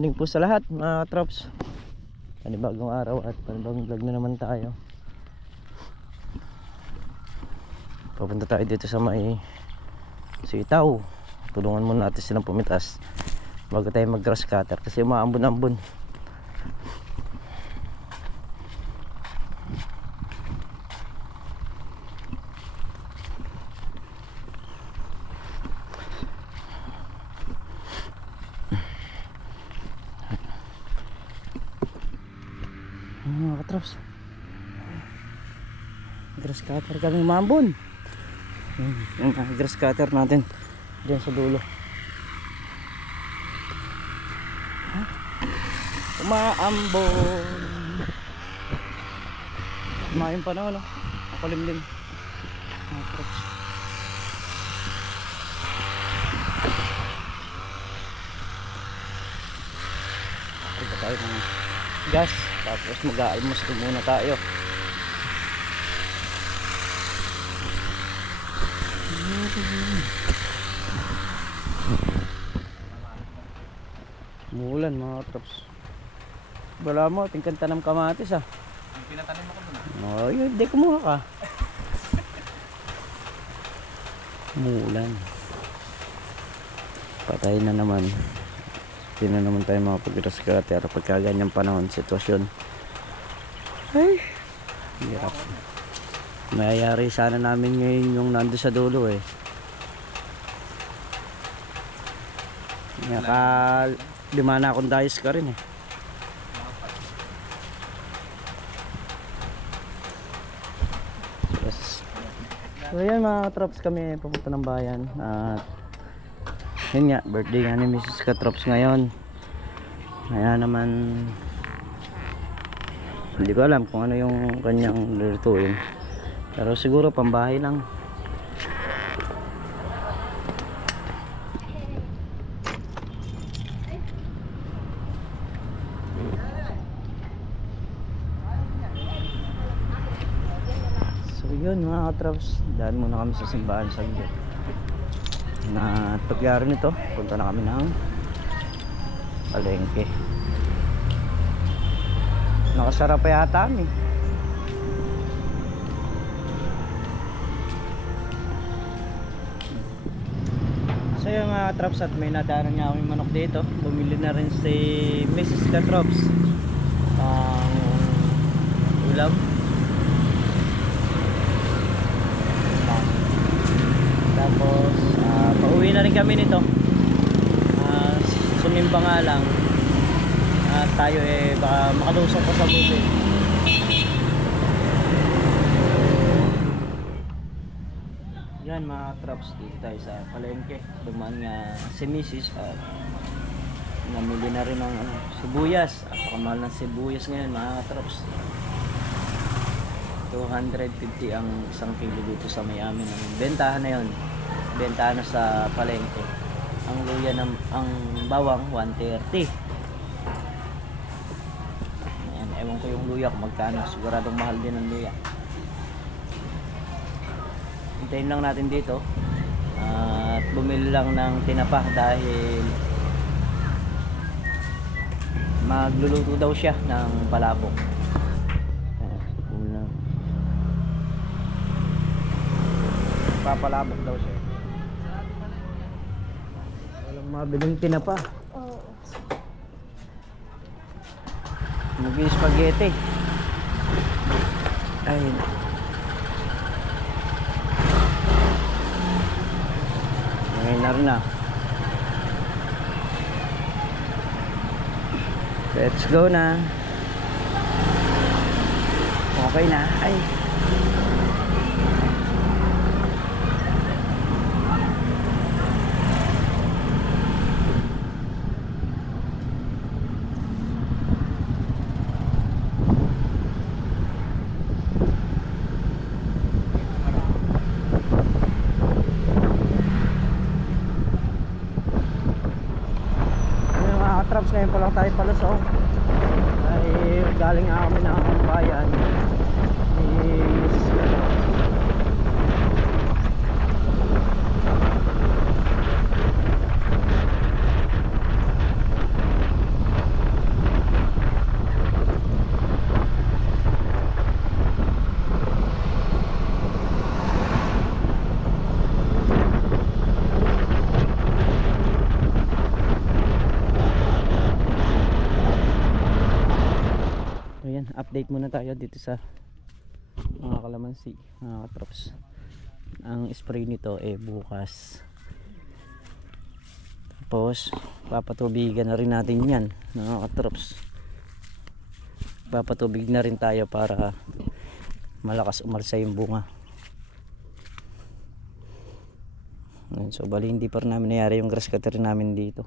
morning po sa lahat mga trops. Panibagong araw at panibagong vlog na naman tayo. Papunta tayo dito sa may sitaw. Tulungan muna natin silang pumitas bago tayo mag grass cutter kasi umaambon-ambon. Mga katrops, grass cutter kami umambon. Yung grass cutter natin dyan sa dulo umaambon. Kumain pa na, makulimlim mga katrops. Pagka tayo ng gas tapos mag-aalmos muna tayo. Umuulan mga katrops. Wala mo, tingkan tanam kamatis ah. Ang pinatanim mo ko doon ah. Oh, yun, di kumuha ka. Umuulan. Patay na naman. Hindi na naman tayo makapag-grass cutter pagka ganyang panahon, sitwasyon. Ay, hirap. Mayayari sana namin ngayon yung nando sa dulo eh. Lima na akong dayos ka rin eh. Yes. So yan mga katrops, kami pupunta ng bayan. At yun nga, birthday nga ni Mrs. Katrops ngayon. Kaya naman hindi ko alam kung ano yung kanyang lulutuin, pero siguro pambahay lang. So yun mga katrops, dahil muna kami sa simbahan saglit. Na pagyari nito, punta na kami ng palengke. Nakasara pa yata kami. So yung mga traps, at may nadaanan nga kami manok dito. Bumili na rin si Mrs. Katrops ang ulam. Tapos pauwi na rin kami nito. Sumimba nga lang at tayo eh baka makalusok pa sa bubid. Yan mga traps, dito tayo sa palengke. Dumaan nga si Mrs. at namili na rin ng sibuyas. Napakamahal ng sibuyas ngayon mga traps. 250 ang isang kilo dito sa Miami. Bentahan na yun, bentahan na sa palengke. Ang luya ng ang bawang 130. Ayan, ewan ko yung luya kung magkano. Siguradong mahal din ang luya. Hintayin lang natin dito at bumili lang ng tinapa dahil magluluto daw siya ng palabok. Papalabok daw siya. Walang mabiling tinapa. Oo. Mag-spaghetti. Ayun. Ngayon na rin na. Let's go na. Okay na. Ay. Traps, ngayon pa lang tayo palusong ay galing nga kami ng bayan is update muna tayo dito sa mga kalamansi, mga katrops. Ang spray nito bukas. Tapos papatubigan na rin natin yan, mga katrops. Papatubig na rin tayo para malakas umalsa yung bunga. So bali hindi pa rin namin nangyari yung grass cutter namin dito,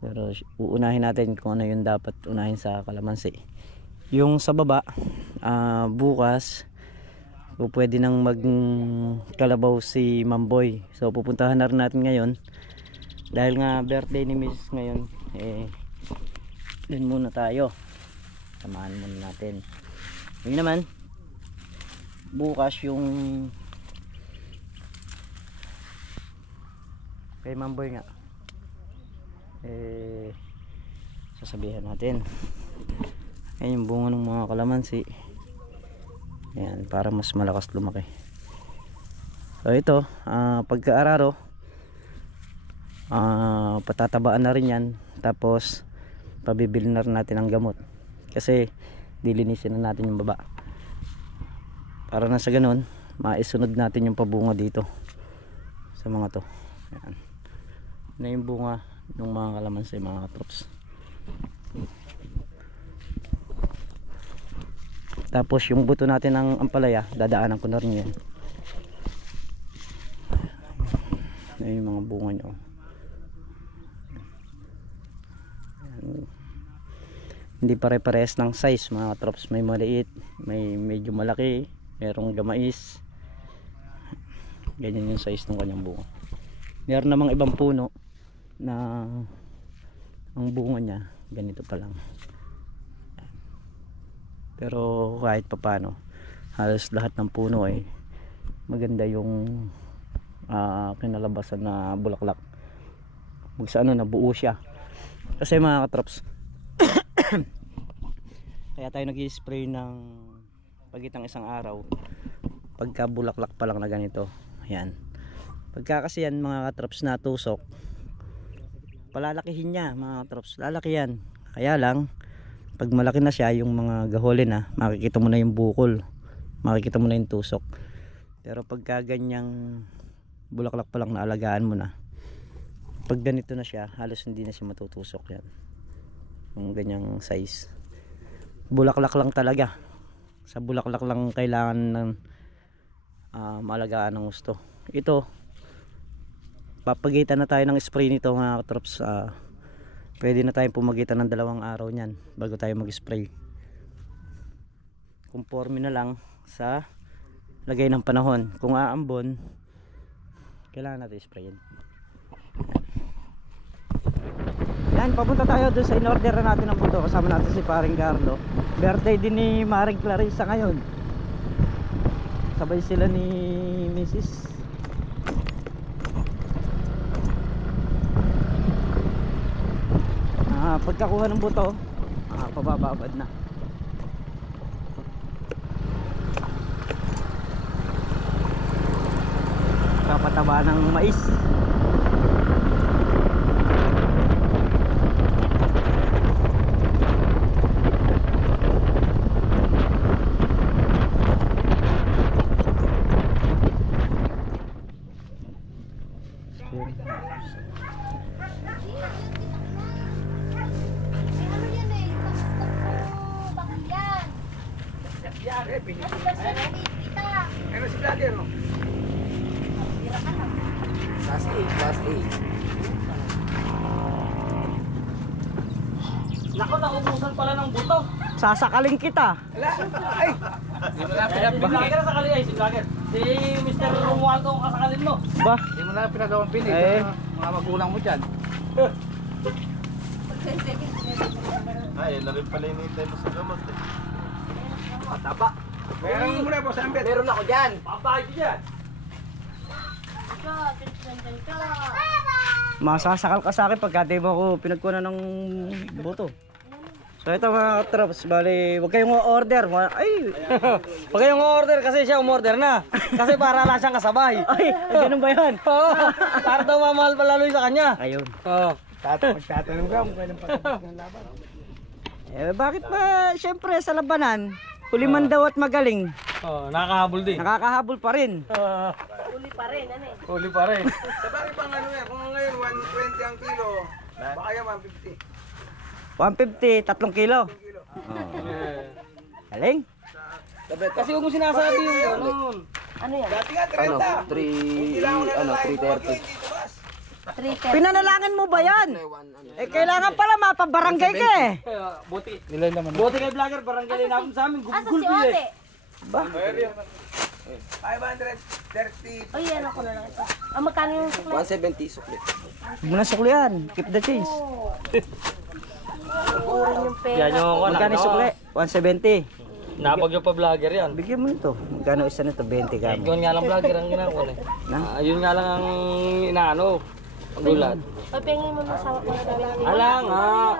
pero uunahin natin kung ano yung dapat unahin sa kalamansi. Yung sa baba, bukas pwede nang magkalabaw si Mamboy. So pupuntahan na rin natin ngayon dahil nga birthday ni Mrs. ngayon. Dun muna tayo, samahan muna natin. Yun naman, bukas yung kay Mamboy nga sasabihan natin. Ayan yung bunga ng mga kalamansi. Ayan, para mas malakas lumaki. So ito, pagka-araro, patatabaan na rin yan. Tapos pabibili na rin natin ang gamot, kasi dilinisin na natin yung baba para na sa ganun maisunod natin yung pabunga dito sa mga to. Ayan na yung bunga ng mga kalamansi, mga katrops. Tapos yung buto natin ng ampalaya, dadaanan ko na rin yan. Na yung mga bunga nyo. Ayan. Hindi pare-pares ng size, mga katrops. May maliit, may medyo malaki, merong gamais. Ganyan yung size ng kanyang bunga. Meron namang ibang puno na ang bunga niya ganito pa lang, pero kahit papano halos lahat ng puno maganda yung kinalabasan na bulaklak. Sa ano, nabuo siya. Kasi mga katrops, kaya tayo nag-i-spray ng pagitang isang araw pagka bulaklak pa lang na ganito. Ayan, pagka kasi yan mga katrops na tusok, palalakihin niya, mga katrops, lalaki yan. Kaya lang pag malaki na siya, yung mga gahole na, makikita mo na yung bukol, makikita mo na yung tusok. Pero pagka ganyang bulaklak pa lang, naalagaan mo na, pag ganito na siya, halos hindi na siya matutusok. Yan yung ganyang size. Bulaklak lang talaga, sa bulaklak lang kailangan ng maalagaan ng gusto. Ito, papagitan na tayo ng spray nito, mga katrops. Pwede na tayong pumagitan ng 2 araw niyan bago tayo mag-spray. Conforme na lang sa lagay ng panahon. Kung aambon, kailangan natin sprayin. Yan, papunta tayo doon sa in-order natin ng buto. Kasama natin si Paring Carlo. Birthday din ni Maring Clarissa ngayon. Sabay sila ni Mrs. Pagkakuha ng buto, pabababad na. Kapataba ng mais. Ano si vlogger, no? Class A, class A. Nako, naubusan pala ng buto. Sasakaling kita. Ay! Di mo na pinagpakit. Si sakali si vlogger. Si Mr. Romualdo ang kasakalin mo. Ba? Di mo na pinagawang pinit. Mga magulang mo dyan. Ay, na rin pala inintay mo sa gamot eh. Mataba. Meron mo muna po sa ambet. Meron ako dyan. Papay dyan. Masasakal ka sa akin pagka di mo ako pinagkunan ng buto. So ito mga katrops, bali, wag kayong order. Ay, wag kayong order kasi siya umorder na. Kasi para lang siyang kasabay. Ay, ganun ba yan? Oo. Para daw mamahal pa lalo sa kanya. Ayun. Oo. Magtatanong ka kung kailan patapos ng laban. Eh, bakit ba, syempre, sa labanan, huliman daw at magaling. Oh, nakakahabol din. Nakakahabol pa rin. Uli pa rin, ano eh. Huli pa rin. Sa bagay pang ano yan, kung ngayon 120 ang kilo, baka yan 150. 150, 3 kilo. Galing. Kasi huwag mo sinasabi yung ganun. Ano yan? Dati nga 30. 310. Pinanalangin mo ba yan? Eh, kailangan pala mapabarangay ka eh. Buti. Buti kay vlogger, barangay namin sa amin. Asa si Gulpi Ote? eh. Ba? 530. Ay, yan ako na lang ito. Ah, magkano yung sukle? 170 sukli. Huwag mo na suklihan. Keep the change. Uran yung pera. Yan yung ako. Magkano yung sukli? 170. Napag yung pa vlogger yan. Bigyan mo nito. Magkano isa nito? 20 kamo. Yun nga lang vlogger ang ginagawa eh. Yun nga lang ang inaano. Ang gulat. Pagpingin mo na sa mga sabi. Ala nga.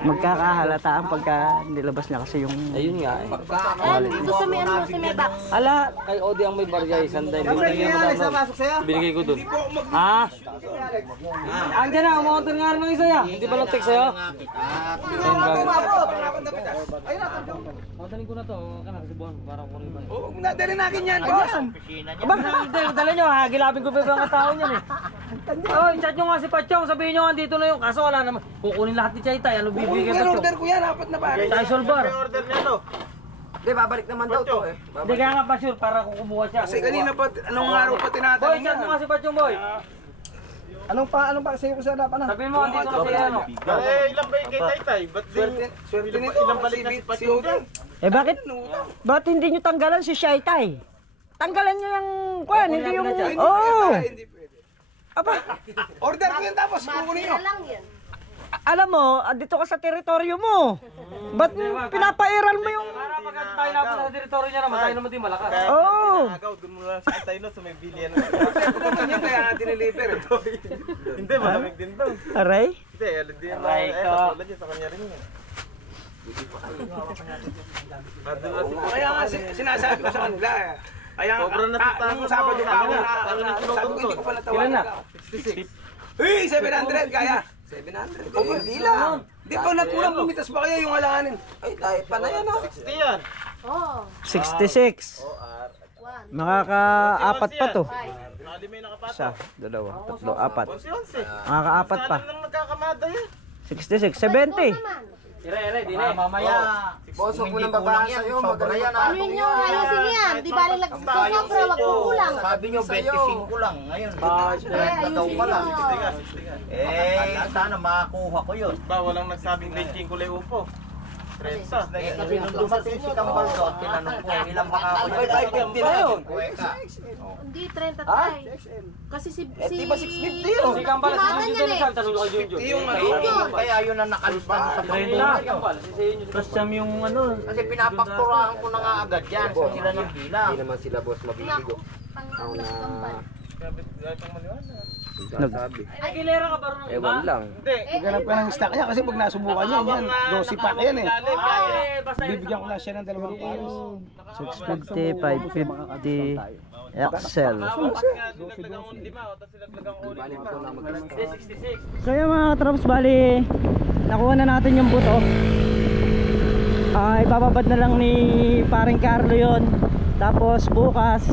Magkakahalataan pagka nilabas niya kasi yung... Ayun nga eh. Eh, dito sa may ano, sa may box. Ala, kay Odi ang may barya isang dahil. Binigay ko dun. Ha? Andiyan na, umakontor nga rin ng isa ya. Hindi ba lang text sa'yo? Madaling ko na to, kanak si Bon, parang kunin ba? Oo, nadali natin yan. Dala nyo, hagilapin ko pa yung mga tao niyan eh. Oh, chat nyo nga si Pachong, sabihin nyo andito na yung kaso wala naman. Kukunin lahat ni Chaytay, ano bibigay kay Order Pachong? ko yan, apat na pare. Chai Solbar. Order niya to. Hindi, babalik naman daw to eh. Hindi kaya nga pa sure para kukumuha siya. Kasi kanina pa, anong araw pa Boy, tinatanong chat mo niya. nga si Pachong boy. Anong pa sa'yo ko sa lapan na? Sabihin mo andito na si ano. Ilang ba yung kay Taytay? Ba't swerte nito? Ilang balik na si Odi? Eh bakit hindi nyo tanggalan si Shaytay? Tanggalan nyo yung... Kwan, hindi yung... Oo! Hindi pwede. Aba, Order ko yan tapos kukunin nyo. Pira lang yan. alam mo, dito ka sa teritoryo mo. Ba't pinapairal mo yung... Para pag tayo na sa teritoryo niya naman, tayo naman din malakas. Oo! Agaw, doon mo lang sa tayo sa may bilian. Ito naman yan, kaya nga diniliver. Hindi, malamig din daw. Aray? Hindi, hindi naman. Aray ka. Sa tulad niya, sa kanya rin yan. Kaya nga sinasabi ko sa kanila eh. Kaya nung Sabado pa ako sabi ko hindi ko pala tawagan. Ilan na? 66. Uy, 700 kaya. 700. Oh, hindi lang. Di ba nakulang pumitas pa kaya yung alahanin? Ay, tayo pa na yan ah. 60 yan. Oo. 66. One. Makakaapat pa to. Five. Isa, dalawa, tatlo, apat. Makakaapat pa. Lang nagkakamada yan. 66, 70. Ire, di na. Mamaya. Boso ko ng babae sa'yo, magaling Ano yun yung ayusin yan? Di ba rin nagsosobra, wag kukulang. Sabi nyo 25 lang ngayon. Ayusin nyo. Sana makakuha ko yun. Ba, walang nagsabing 25 kulay upo. Prensa. Kasi nung dumating si Kambal doon, tinanong ko, ilang baka ako yun? 550 na yun. Hindi, 30 tayo. Kasi si... Di ba 650 yun? Si Kambal, si Timakan Junjun yan na eh. siya, tanong ko kay Junjun. Kaya yun ang nakalista sa Kambal, si Junjun. Tapos yung ano, Kasi pinapakturahan ko na nga agad yan. So sila ng bilang. Hindi naman sila boss mabibigo. Ay, kilera ka ba rin ng iba? Ewan lang. Maghanap ka ng stock niya kasi pag nasubukan niya, yan. 12 pack yan eh. Basta Bibigyan ko lang siya ng 2 pares. 650, 550, Excel. So yung mga katrops, bali, nakuha na natin yung buto. Ibababad na lang ni paring Carlo yon. Tapos bukas,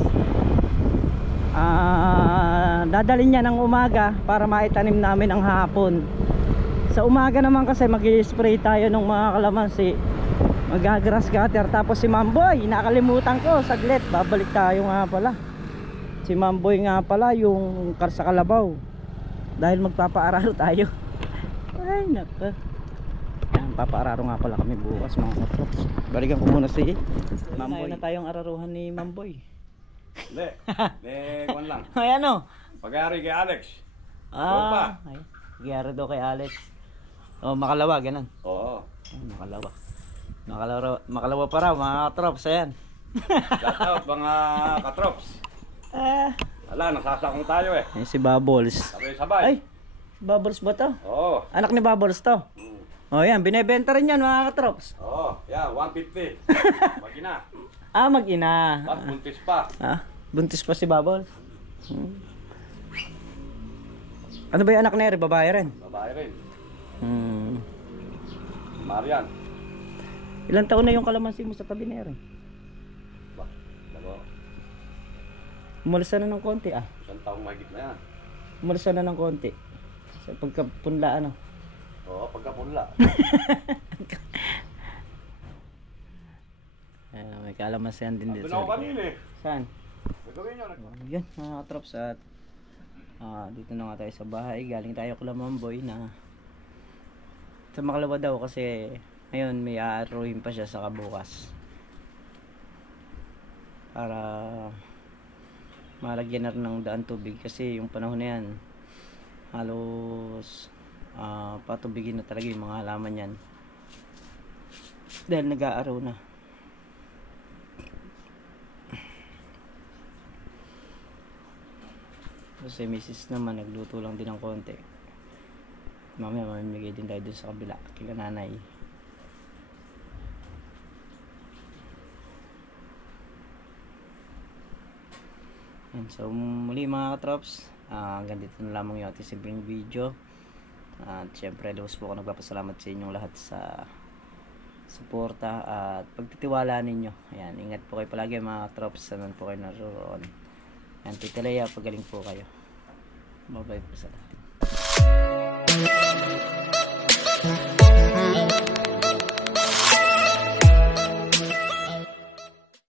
dadalhin niya ng umaga para maitanim namin ang hapon. Sa umaga naman kasi mag-i-spray tayo ng mga kalamansi, mag-grass cutter. Tapos si Mamboy, nakalimutan ko saglit, babalik tayo nga pala. Si Mamboy nga pala yung sa Kalabaw, dahil magpapaararo tayo. Ay nako, papaararo nga pala kami bukas mga katrops. Balikan ko muna si Mamboy. Na tayong araruhan ni Mamboy. Hindi. Kwan lang. Ay ano? Pag-ari kay Alex. Tropa. Ay, gyara daw kay Alex. Oh, makalawa, ganun. Oo. Makalawa. Makalawa pa raw, mga katrops, ayan. Shout out mga katrops. Ala, nasasakong tayo eh. Ayan si Bubbles. Sabay-sabay. Ay, Bubbles ba to? Oo. Anak ni Bubbles to. Oh, yan, binebenta rin yan, mga katrops. Oo. Yan, 150. Magina. Mag-ina. At buntis pa. Buntis pa si Bubbles. Ano ba yung anak na rin? Babae rin? Babae rin. Marian. Ilang taon na yung kalamansi mo sa tabi na rin? Ba, dalawa. Umalis na ng konti ah. Isang taong mahigit na yan. Umalis na ng konti. Sa pagkapunla ano. Oo, pagkapunla. May kalamansi yan din dito. Doon ako kanina eh. Saan? Gagawin nyo. Yan mga katrops at dito na nga tayo sa bahay. Galing tayo kay Mamboy na sa Makalawa daw kasi ngayon may aaruhin pa siya sa kabukas para malagyan na rin ng daan tubig kasi yung panahon na yan halos patubigin na talaga yung mga halaman yan dahil nag-aaraw na. Kasi misis naman nagluto lang din ng konti. Mamaya mamimigay din tayo dun sa kabila kila nanay. And so muli mga katrops, hanggang dito na lamang yung ating simpleng video. At syempre lubos po ako nagpapasalamat sa inyong lahat sa suporta at pagtitiwala ninyo. Ayan, ingat po kayo palagi mga katrops, saan po kayo naroon. Ayan, Tita Lea, pagaling po kayo. Bye bye po sa lahat.